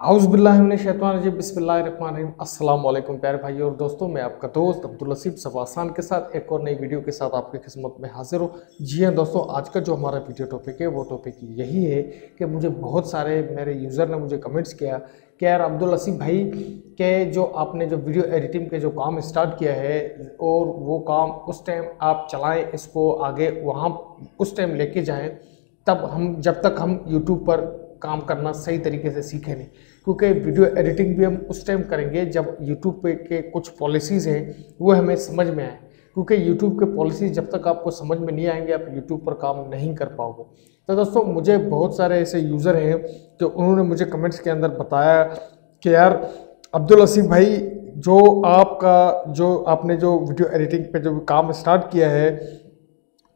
औज़ुबिल्लाहिमिनश्शैतानिर्रजीम बिस्मिल्लाहिर्रहमानिर्रहीम। अस्सलाम वालेकुम प्यारे भाई और दोस्तों, मैं आपका दोस्त अब्दुल लसीफ सवासान के साथ एक और नई वीडियो के साथ आपकी खिदमत में हाजिर हूँ। जी हाँ दोस्तों, आज का जो हमारा वीडियो टॉपिक है वो टॉपिक यही है कि मुझे बहुत सारे मेरे यूज़र ने मुझे कमेंट्स किया कि यार अब्दुल लसीफ भाई के जो आपने जो वीडियो एडिटिंग के जो काम स्टार्ट किया है और वो काम उस टाइम आप चलाएँ, इसको आगे वहाँ उस टाइम लेके जाएँ, तब हम जब तक हम यूट्यूब पर काम करना सही तरीके से सीखें नहीं, क्योंकि वीडियो एडिटिंग भी हम उस टाइम करेंगे जब यूट्यूब पे के कुछ पॉलिसीज़ हैं वो हमें समझ में आए, क्योंकि यूट्यूब के पॉलिसीज़ जब तक आपको समझ में नहीं आएंगे आप यूट्यूब पर काम नहीं कर पाओगे। तो दोस्तों, मुझे बहुत सारे ऐसे यूज़र हैं जो उन्होंने मुझे कमेंट्स के अंदर बताया कि यार अब्दुल लसीफ भाई, जो आपने जो वीडियो एडिटिंग पे जो काम स्टार्ट किया है,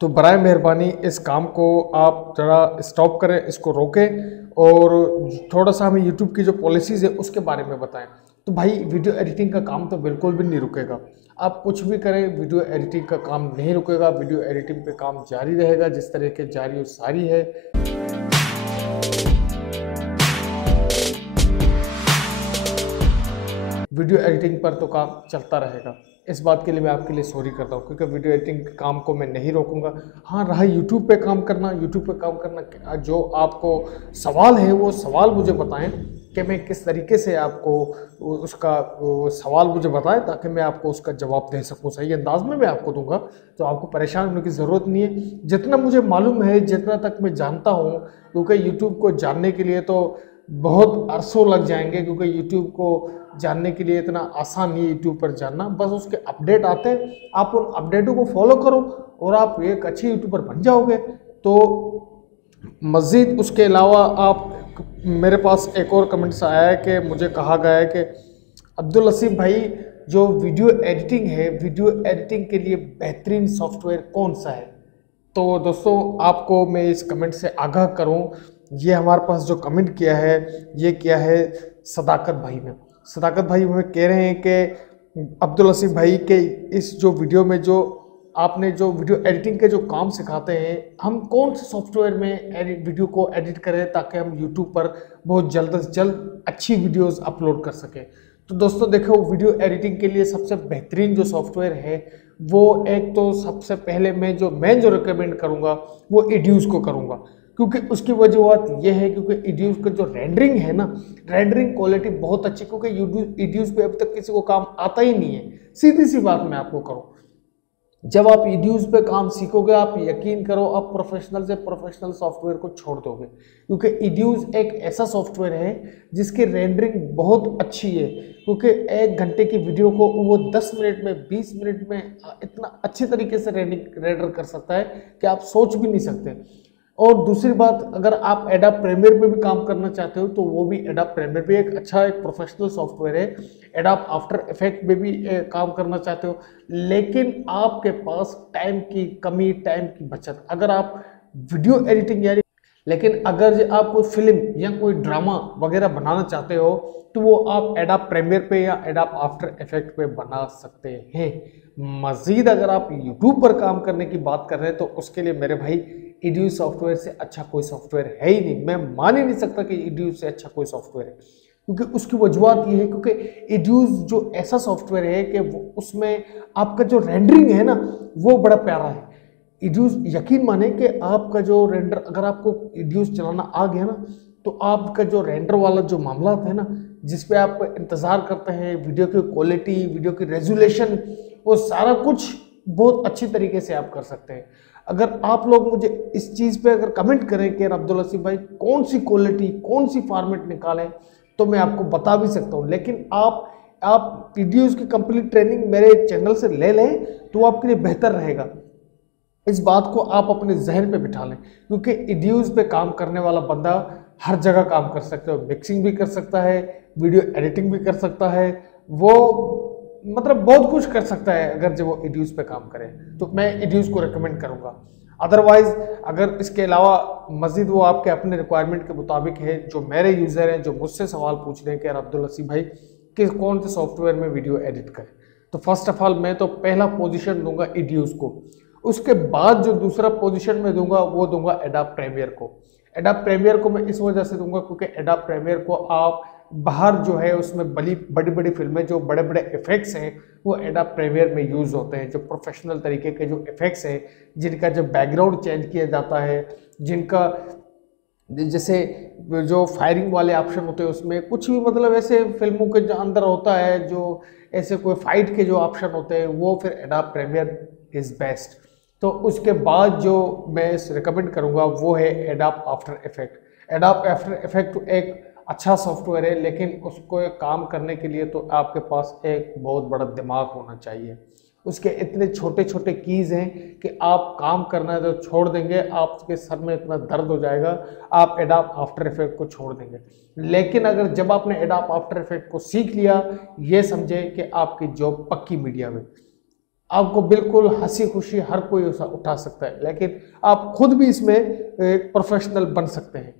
तो बराए मेहरबानी इस काम को आप ज़रा स्टॉप करें, इसको रोकें और थोड़ा सा हमें यूट्यूब की जो पॉलिसीज़ है उसके बारे में बताएं। तो भाई, वीडियो एडिटिंग का काम तो बिल्कुल भी नहीं रुकेगा। आप कुछ भी करें, वीडियो एडिटिंग का काम नहीं रुकेगा। वीडियो एडिटिंग पे काम जारी रहेगा जिस तरह के जारी और सारी है। वीडियो एडिटिंग पर तो काम चलता रहेगा। इस बात के लिए मैं आपके लिए सॉरी करता हूँ, क्योंकि वीडियो एडिटिंग के काम को मैं नहीं रोकूंगा। हाँ, रहा यूट्यूब पे काम करना, जो आपको सवाल है वो सवाल मुझे बताएं कि मैं किस तरीके से आपको उसका सवाल मुझे बताएं, ताकि मैं आपको उसका जवाब दे सकूं। सही अंदाज में मैं आपको दूंगा, तो आपको परेशान होने की ज़रूरत नहीं है। जितना मुझे मालूम है, जितना तक मैं जानता हूँ, क्योंकि यूट्यूब को जानने के लिए तो बहुत अरसों लग जाएंगे, क्योंकि यूट्यूब को जानने के लिए इतना आसान नहीं है यूट्यूब पर जानना। बस उसके अपडेट आते हैं, आप उन अपडेटों को फॉलो करो और आप एक अच्छे यूट्यूबर बन जाओगे। तो मज़ीद उसके अलावा आप, मेरे पास एक और कमेंट्स आया है कि मुझे कहा गया है कि अब्दुल लसीफ भाई, जो वीडियो एडिटिंग है, वीडियो एडिटिंग के लिए बेहतरीन सॉफ्टवेयर कौन सा है। तो दोस्तों, आपको मैं इस कमेंट से आगाह करूं, ये हमारे पास जो कमेंट किया है ये किया है सदाकत भाई ने। सदाकत भाई हमें कह रहे हैं कि अब्दुल लसीफ भाई के इस जो वीडियो में जो आपने जो वीडियो एडिटिंग के जो काम सिखाते हैं, हम कौन से सॉफ्टवेयर में वीडियो को एडिट करें ताकि हम यूट्यूब पर बहुत जल्द से जल्द अच्छी वीडियोस अपलोड कर सकें। तो दोस्तों देखो, वीडियो एडिटिंग के लिए सबसे बेहतरीन जो सॉफ्टवेयर है वो, एक तो सबसे पहले मैं जो रिकमेंड करूँगा वो एड्यूस को करूँगा, क्योंकि उसकी वजूहत यह है क्योंकि एड्यूस का जो रेंडरिंग है ना, रेंडरिंग क्वालिटी बहुत अच्छी, क्योंकि एड्यूस पे अब तक किसी को काम आता ही नहीं है। सीधी सी बात मैं आपको करूँ, जब आप एड्यूस पे काम सीखोगे, आप यकीन करो आप प्रोफेशनल से प्रोफेशनल सॉफ्टवेयर को छोड़ दोगे, क्योंकि एड्यूस एक ऐसा सॉफ्टवेयर है जिसकी रेंडरिंग बहुत अच्छी है। क्योंकि 1 घंटे की वीडियो को वो 10 मिनट में, 20 मिनट में इतना अच्छे तरीके से रेंडर कर सकता है कि आप सोच भी नहीं सकते। और दूसरी बात, अगर आप एडोब प्रीमियर पे भी काम करना चाहते हो तो वो भी एडोब प्रीमियर भी एक अच्छा एक प्रोफेशनल सॉफ्टवेयर है। एडोब आफ्टर इफेक्ट में भी काम करना चाहते हो, लेकिन आपके पास टाइम की कमी, टाइम की बचत, अगर आप वीडियो एडिटिंग यानी, लेकिन अगर आप कोई फिल्म या कोई ड्रामा वगैरह बनाना चाहते हो तो वो आप एडोब प्रीमियर पे या एडोब आफ्टर इफेक्ट पे बना सकते हैं। मज़ीद अगर आप यूट्यूब पर काम करने की बात कर रहे हैं तो उसके लिए मेरे भाई एड्यूस सॉफ्टवेयर से अच्छा कोई सॉफ्टवेयर है ही नहीं। मैं मान ही नहीं सकता कि एड्यूस से अच्छा कोई सॉफ्टवेयर है, क्योंकि उसकी वजूहत ये है क्योंकि एड्यूस जो ऐसा सॉफ्टवेयर है कि वो उसमें आपका जो रेंडरिंग है ना वो बड़ा प्यारा है। एड्यूस, यकीन माने कि आपका जो रेंडर, अगर आपको एड्यूस चलाना आ गया ना, तो आपका जो रेंडर वाला जो मामला है ना, जिस पे आप इंतज़ार करते हैं, वीडियो की क्वालिटी, वीडियो की रेजोल्यूशन, वो सारा कुछ बहुत अच्छी तरीके से आप कर सकते हैं। अगर आप लोग मुझे इस चीज़ पे अगर कमेंट करें कि अब्दुल लसीफ भाई कौन सी क्वालिटी, कौन सी फॉर्मेट निकालें, तो मैं आपको बता भी सकता हूँ। लेकिन आप एड्यूस की कंप्लीट ट्रेनिंग मेरे चैनल से ले लें तो आपके लिए बेहतर रहेगा। इस बात को आप अपने जहन पे बिठा लें, क्योंकि एड्यूस पे काम करने वाला बंदा हर जगह काम कर सकता है। मिक्सिंग भी कर सकता है, वीडियो एडिटिंग भी कर सकता है, वो मतलब बहुत कुछ कर सकता है अगर जब वो एड्यूस पे काम करे, तो मैं एड्यूस को रिकमेंड करूँगा। अदरवाइज अगर इसके अलावा मज़ीद वो आपके अपने रिक्वायरमेंट के मुताबिक है, जो मेरे यूज़र हैं जो मुझसे सवाल पूछ रहे हैं कि यार अब्दुल लसीफ भाई कि कौन से सॉफ्टवेयर में वीडियो एडिट करें, तो फर्स्ट ऑफ ऑल मैं तो पहला पोजीशन दूंगा एड्यूस को। उसके बाद जो दूसरा पोजीशन में दूंगा वो दूंगा एडोब प्रीमियर को। एडोब प्रीमियर को मैं इस वजह से दूंगा क्योंकि एडोब प्रीमियर को आप बाहर जो है उसमें बड़ी बड़ी बड़ी फिल्में, जो बड़े बड़े इफेक्ट्स हैं वो एडोब प्रीमियर में यूज़ होते हैं। जो प्रोफेशनल तरीके के जो इफेक्ट्स हैं, जिनका जो बैकग्राउंड चेंज किया जाता है, जिनका जैसे जो फायरिंग वाले ऑप्शन होते हैं उसमें कुछ भी मतलब ऐसे फिल्मों के जो अंदर होता है, जो ऐसे कोई फाइट के जो ऑप्शन होते हैं वो फिर एडोब प्रीमियर इज़ बेस्ट। तो उसके बाद जो मैं रिकमेंड करूँगा वो है adobe after effect. Adobe after effect एक अच्छा सॉफ्टवेयर है, लेकिन उसको काम करने के लिए तो आपके पास एक बहुत बड़ा दिमाग होना चाहिए। उसके इतने छोटे छोटे कीज़ हैं कि आप काम करना है तो छोड़ देंगे, आपके सर में इतना दर्द हो जाएगा, आप एडोब आफ्टर इफेक्ट को छोड़ देंगे। लेकिन अगर जब आपने एडोब आफ्टर इफेक्ट को सीख लिया, ये समझे कि आपकी जॉब पक्की मीडिया में। आपको बिल्कुल हंसी खुशी हर कोई उठा सकता है, लेकिन आप खुद भी इसमें एक प्रोफेशनल बन सकते हैं।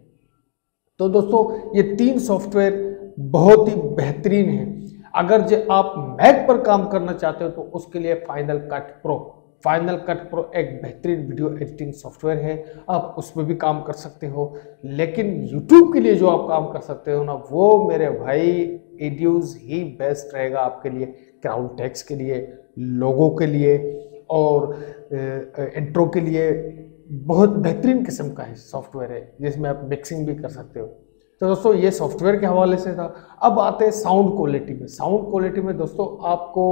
तो दोस्तों ये 3 सॉफ्टवेयर बहुत ही बेहतरीन हैं। अगर जो आप मैक पर काम करना चाहते हो तो उसके लिए फाइनल कट प्रो एक बेहतरीन वीडियो एडिटिंग सॉफ्टवेयर है, आप उसमें भी काम कर सकते हो। लेकिन यूट्यूब के लिए जो आप काम कर सकते हो ना, वो मेरे भाई एड्यूज ही बेस्ट रहेगा आपके लिए, क्राउड टेक्स्ट के लिए, लोगों के लिए और इंट्रो के लिए। बहुत बेहतरीन किस्म का है सॉफ्टवेयर है, जिसमें आप मिक्सिंग भी कर सकते हो। तो दोस्तों ये सॉफ्टवेयर के हवाले से था। अब आते हैं साउंड क्वालिटी में। साउंड क्वालिटी में दोस्तों आपको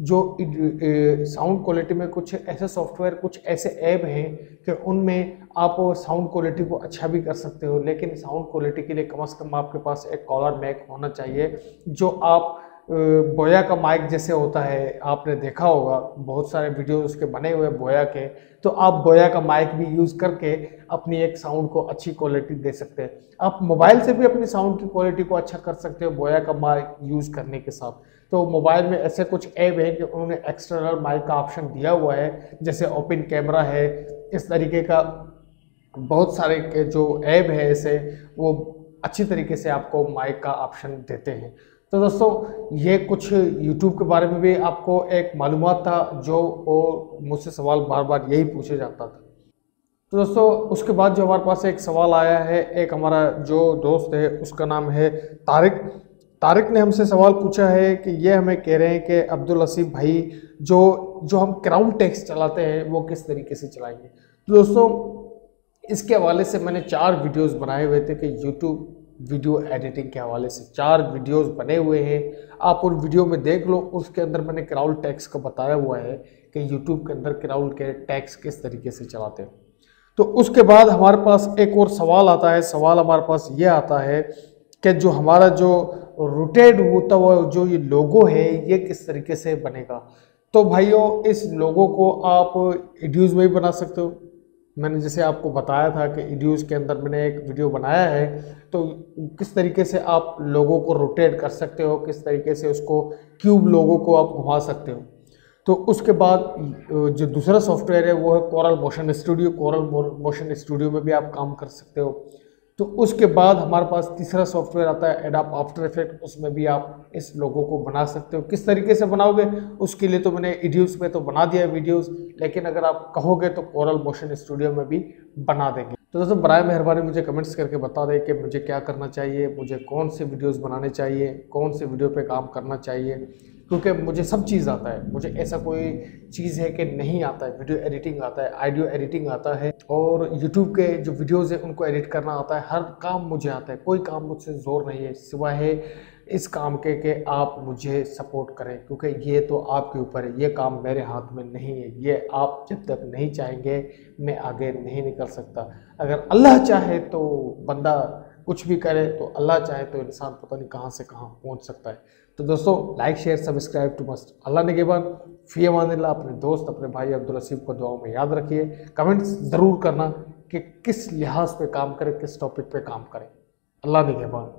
जो साउंड क्वालिटी में कुछ ऐसे सॉफ्टवेयर, कुछ ऐसे ऐप हैं कि उनमें आप साउंड क्वालिटी को अच्छा भी कर सकते हो, लेकिन साउंड क्वालिटी के लिए कम से कम आपके पास एक कॉलर माइक होना चाहिए। जो आप बोया का माइक जैसे होता है, आपने देखा होगा बहुत सारे वीडियो उसके बने हुए बोया के, तो आप बोया का माइक भी यूज़ करके अपनी एक साउंड को अच्छी क्वालिटी दे सकते हैं। आप मोबाइल से भी अपनी साउंड की क्वालिटी को अच्छा कर सकते हो बोया का माइक यूज़ करने के साथ। तो मोबाइल में ऐसे कुछ ऐप हैं कि उन्होंने एक्सटर्नल माइक का ऑप्शन दिया हुआ है, जैसे ओपन कैमरा है, इस तरीके का बहुत सारे के जो ऐप है ऐसे, वो अच्छी तरीके से आपको माइक का ऑप्शन देते हैं। तो दोस्तों ये कुछ YouTube के बारे में भी आपको एक मालूमात था, जो मुझसे सवाल बार बार यही पूछे जाता था। तो दोस्तों उसके बाद जो हमारे पास एक सवाल आया है, एक हमारा जो दोस्त है उसका नाम है तारिक। तारिक ने हमसे सवाल पूछा है कि ये हमें कह रहे हैं कि अब्दुल हसीब भाई जो हम क्राउड टेक्स्ट चलाते हैं वो किस तरीके से चलाएंगे। तो दोस्तों इसके हवाले से मैंने 4 वीडियोस बनाए हुए थे कि यूट्यूब वीडियो एडिटिंग के हवाले से 4 वीडियोस बने हुए हैं, आप उन वीडियो में देख लो। उसके अंदर मैंने क्राउड टेक्स्ट का बताया हुआ है कि यूट्यूब के अंदर क्राउड के टेक्स्ट किस तरीके से चलाते हैं। तो उसके बाद हमारे पास एक और सवाल आता है। सवाल हमारे पास ये आता है कि जो हमारा जो रोटेट होता हुआ जो ये लोगो है ये किस तरीके से बनेगा। तो भाइयों इस लोगो को आप एड्यूज में भी बना सकते हो। मैंने जैसे आपको बताया था कि एड्यूज के अंदर मैंने एक वीडियो बनाया है, तो किस तरीके से आप लोगों को रोटेट कर सकते हो, किस तरीके से उसको क्यूब लोगो को आप घुमा सकते हो। तो उसके बाद जो दूसरा सॉफ्टवेयर है वो है coral motion studio. Coral motion studio में भी आप काम कर सकते हो। तो उसके बाद हमारे पास तीसरा सॉफ्टवेयर आता है एडोब आफ्टर इफेक्ट। उसमें भी आप इस लोगो को बना सकते हो। किस तरीके से बनाओगे उसके लिए तो मैंने एड्यूज में तो बना दिया वीडियोस, लेकिन अगर आप कहोगे तो कोरल मोशन स्टूडियो में भी बना देंगे। तो दोस्तों बराए मेहरबानी मुझे कमेंट्स करके बता दें कि मुझे क्या करना चाहिए, मुझे कौन से वीडियोस बनाने चाहिए, कौन से वीडियो पे काम करना चाहिए, क्योंकि मुझे सब चीज़ आता है। मुझे ऐसा कोई चीज़ है कि नहीं आता है। वीडियो एडिटिंग आता है, ऑडियो एडिटिंग आता है, और यूट्यूब के जो वीडियोज़ है उनको एडिट करना आता है। हर काम मुझे आता है, कोई काम मुझसे ज़ोर नहीं है सिवाय है इस काम के कि आप मुझे सपोर्ट करें, क्योंकि ये तो आपके ऊपर है, ये काम मेरे हाथ में नहीं है। ये आप जब तक नहीं चाहेंगे मैं आगे नहीं निकल सकता। अगर अल्लाह चाहे तो बंदा कुछ भी करे, तो अल्लाह चाहे तो इंसान पता नहीं कहाँ से कहाँ पहुँच सकता है। तो दोस्तों like share subscribe to must. Allah ने के बाद फ़ी अमानिल्लाह। अपने दोस्त अपने भाई अब्दुल हसीब को दुआओं में याद रखिए। कमेंट्स ज़रूर करना कि किस लिहाज पे काम करें, किस टॉपिक पे काम करें। अल्लाह ने के बाद।